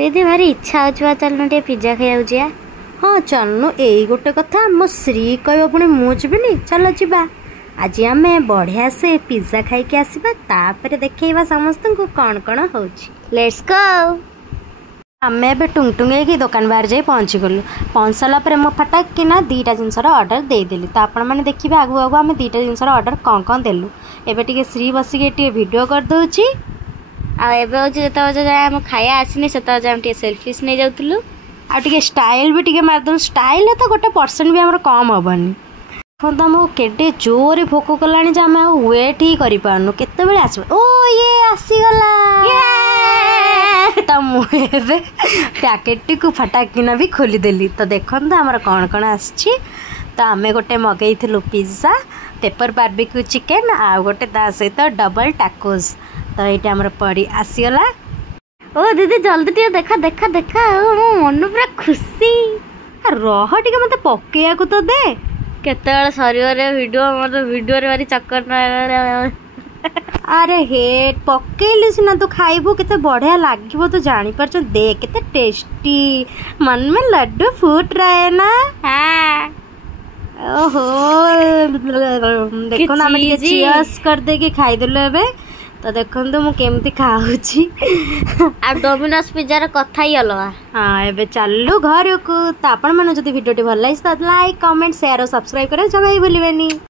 दीदी भारी इच्छा हो चलना टे पिज्जा खाया जा। हाँ चलनु यही गोटे कथा मो श्री कह पुणी मुझे चल जा आज आम बढ़िया से पिज्जा खाई आसवा तापर देखा समस्त को कौन कौन हो। Let's go. आम ए टुंगटुंगे दुकान बाहर जाई पहुँची गलु। पहुँच सारापर मो फटाक किना दीटा जिनसर ऑर्डर देदेली तो आपण मैंने देखिए आगु आगु आम दीटा जिनसर ऑर्डर कौन कौन देलु। एबे टिके श्री बसिक वीडियो कर दउची आम खाया आसनी से सेल्फिश नहीं जाऊँ आगे स्टाइल भी टिके मारदे स्टाइल तो गोटे परसेंट भी आम कम हेनी। देखो आमको केटे जोर भोक कलानी आम वेट ही करूँ केत आस ओ ये आसीगला तो मुझे पैकेट टी को फटाकिना भी खोलीदेली तो देखो आमर कौन कौन आसी। तो आम गोटे मगेलु पिज्जा पेपर बार्बिक्यू चिकेन आ गोटे ता सहित डबल टाकोस तो ये आमर पड़ी आसीगला। ओ दीदी जल्दी टे देखा देखा देखा मो मन पूरा खुशी रह टे मत पकईया को तो दे केत सर वीडियो मतलब वीडियो भारी चक्कर अरे हे पकेलु सीना तू खाइबू केते बढ़िया लागिबो तो जानी परछ दे केते टेस्टी मन में लड्डू फूट रहा है ना। हाँ ओहो देखो ना मैं चीयर्स कर दे के खाई देलो एबे तो देखो मु केमती खाऊची आ डोमिनोज पिज्जार कथा ही अलग। हाँ एबे चलू घर को तो आपण माने जदी वीडियो टी भल लाइस तो लाइक कमेंट शेयर और सब्सक्राइब करे जमाई भूलिबेनी।